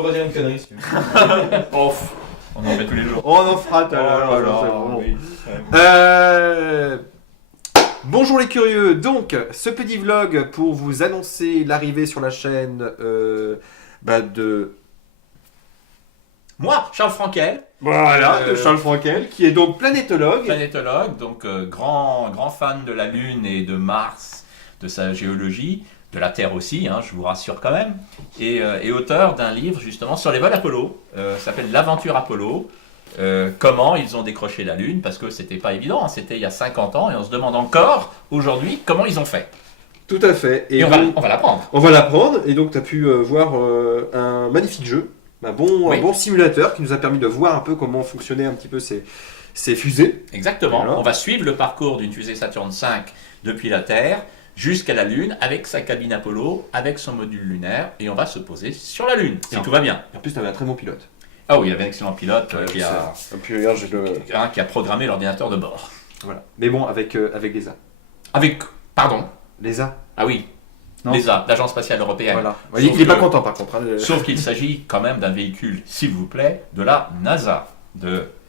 peux redire une connerie si tu veux. Off. On en fait tous les jours. On en fera tout à l'heure. alors, c'est bon. oui. Bonjour les curieux, donc ce petit vlog pour vous annoncer l'arrivée sur la chaîne de... Moi, Charles Frankel, Voilà, de Charles Frankel, qui est donc planétologue. planétologue, donc grand fan de la Lune et de Mars, de sa géologie, de la Terre aussi, hein, je vous rassure quand même, et auteur d'un livre justement sur les vols Apollo, s'appelle L'aventure Apollo. Comment ils ont décroché la Lune, parce que c'était pas évident, hein, c'était il y a 50 ans, et on se demande encore aujourd'hui comment ils ont fait. Tout à fait. Et on va l'apprendre. On va l'apprendre, et donc tu as pu voir un magnifique jeu, un bon simulateur qui nous a permis de voir un peu comment fonctionnaient un petit peu ces fusées. Exactement, Alors on va suivre le parcours d'une fusée Saturne V depuis la Terre jusqu'à la Lune, avec sa cabine Apollo, avec son module lunaire, et on va se poser sur la Lune, si tout va bien. En plus, tu avais un très bon pilote. Ah oui, il avait un excellent pilote qui a programmé l'ordinateur de bord. Voilà. Mais bon, avec l'ESA. Avec, pardon, L'ESA. ah oui, Non. l'ESA, l'Agence Spatiale Européenne. Voilà. Sauf Il n'est pas que- content par contre. Hein. Sauf qu'il s'agit quand même d'un véhicule, s'il vous plaît, de la NASA,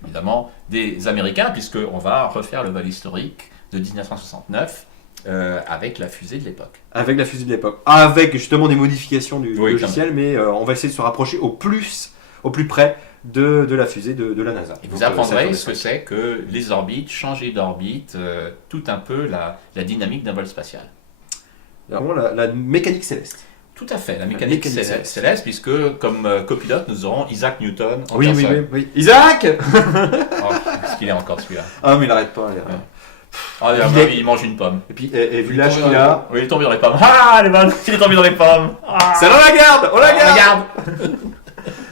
évidemment des Américains, puisqu'on va refaire le vol historique de 1969 avec la fusée de l'époque. Avec la fusée de l'époque. Avec justement des modifications du Oui, logiciel, mais on va essayer de se rapprocher au plus près de la fusée de la NASA. Et Donc, vous apprendrez ça, ce que c'est que les orbites, changer d'orbite, tout un peu la dynamique d'un vol spatial. vraiment la mécanique céleste. Tout à fait, la mécanique mécanique céleste, puisque comme copilote, nous aurons Isaac Newton en Oui, personne. oui. Isaac. Oh, est-ce qu'il est encore celui-là? Ah, mais il n'arrête pas. Ah, à mon avis, il mange une pomme. Et puis, vu l'âge qu'il a... Oui, il est tombé dans les pommes. Ah, elle est bonne, il est tombé dans les pommes. Ah, Ça, on la garde. On la garde. regarde.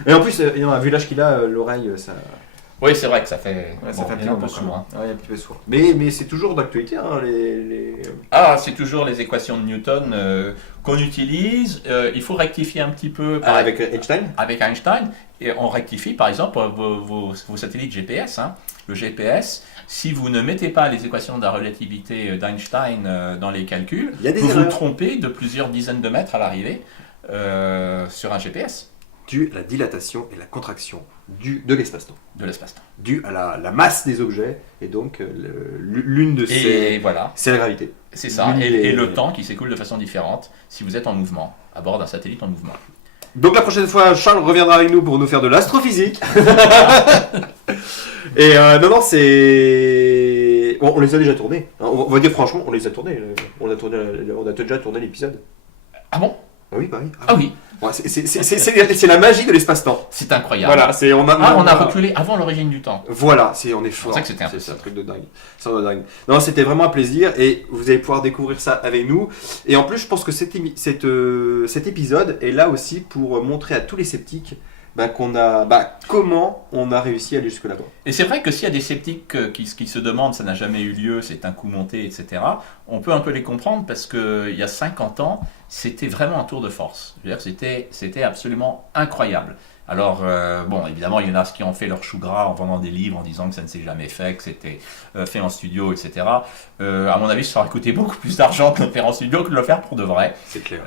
Et en plus, vu l'âge qu'il a, l'oreille, ça... Oui, c'est vrai que ça fait, ça fait il est un peu sourd. Hein. Ouais, un petit peu sourd. Mais c'est toujours d'actualité, hein, les... Ah, c'est toujours les équations de Newton qu'on utilise. Il faut rectifier un petit peu avec Einstein. avec Einstein. Et on rectifie par exemple vos satellites GPS. Hein. Le GPS, si vous ne mettez pas les équations de la relativité d'Einstein dans les calculs, Il y a des vous vous erreurs. trompez de plusieurs dizaines de mètres à l'arrivée sur un GPS Dû à la dilatation et la contraction de l'espace-temps. de l'espace-temps. Dû à la masse des objets, et donc l'une de Et ces... voilà, C'est la gravité. c'est ça. L'une Et, des- et le temps qui s'écoule de façon différente si vous êtes en mouvement, à bord d'un satellite en mouvement. Donc la prochaine fois, Charles reviendra avec nous pour nous faire de l'astrophysique. Et non, c'est... Bon, on les a déjà tournés. On va dire franchement, on les a tournés. On a déjà tourné l'épisode. Ah bon? Ah oui, bah oui. Ah oui, Ouais, c'est la magie de l'espace-temps. c'est incroyable. Voilà, c'est... On On a reculé avant l'origine du temps. Voilà, on est fort. C'est ça que c'était C'est impossible. un truc de dingue. C'est un truc de dingue. Non, c'était vraiment un plaisir et vous allez pouvoir découvrir ça avec nous. Et en plus, je pense que cet épisode est là aussi pour montrer à tous les sceptiques comment on a réussi à aller jusque là-bas. Et c'est vrai que s'il y a des sceptiques qui se demandent ça n'a jamais eu lieu, c'est un coup monté, etc., on peut un peu les comprendre parce qu'il y a 50 ans, c'était vraiment un tour de force. Je veux dire, c'était absolument incroyable. Alors, bon, évidemment, il y en a qui ont fait leur chou gras en vendant des livres, en disant que ça ne s'est jamais fait, que c'était fait en studio, etc. À mon avis, ça aurait coûté beaucoup plus d'argent de le faire en studio que de le faire pour de vrai. C'est clair.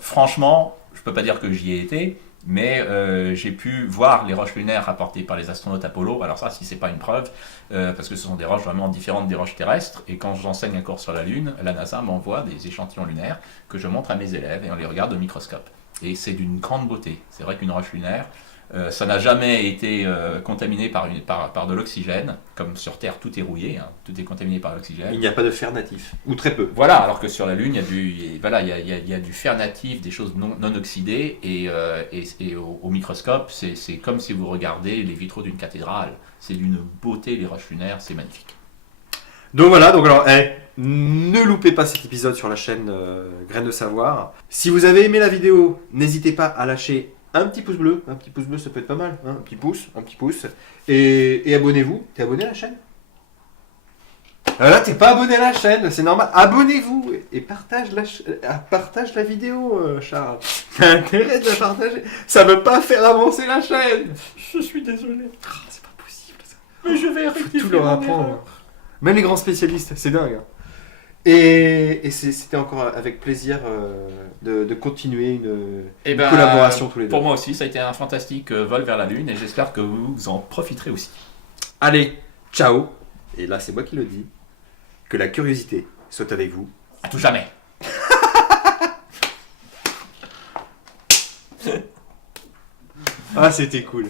Franchement, je ne peux pas dire que j'y ai été, mais j'ai pu voir les roches lunaires rapportées par les astronautes Apollo. Alors ça, si c'est pas une preuve, parce que ce sont des roches vraiment différentes des roches terrestres. Et quand j'enseigne un cours sur la Lune, la NASA m'envoie des échantillons lunaires que je montre à mes élèves et on les regarde au microscope. Et c'est d'une grande beauté. C'est vrai qu'une roche lunaire, ça n'a jamais été contaminé par de l'oxygène, comme sur Terre tout est rouillé, hein, tout est contaminé par l'oxygène. Il n'y a pas de fer natif, ou très peu. Voilà, alors que sur la Lune, il y a du fer natif, des choses non oxydées, et au microscope, c'est comme si vous regardez les vitraux d'une cathédrale. C'est d'une beauté, les roches lunaires, c'est magnifique. Donc voilà, ne loupez pas cet épisode sur la chaîne Graines de Savoir. Si vous avez aimé la vidéo, n'hésitez pas à lâcher un petit pouce bleu ça peut être pas mal, hein, un petit pouce, et abonnez-vous. T'es abonné à la chaîne? Là, t'es pas abonné à la chaîne, c'est normal. Abonnez-vous et partage la vidéo, Charles. T'as intérêt de la partager. Ça veut pas faire avancer la chaîne. Je suis désolé, C'est pas possible ça. mais je vais Faut tout leur apprendre. Même les grands spécialistes, c'est dingue. Hein. Et c'était encore avec plaisir de continuer une Et ben, collaboration tous les deux. Pour moi aussi, ça a été un fantastique vol vers la Lune et j'espère que vous en profiterez aussi. Allez, ciao. Et là, c'est moi qui le dis. Que la curiosité soit avec vous. À tout jamais. Ah, c'était cool.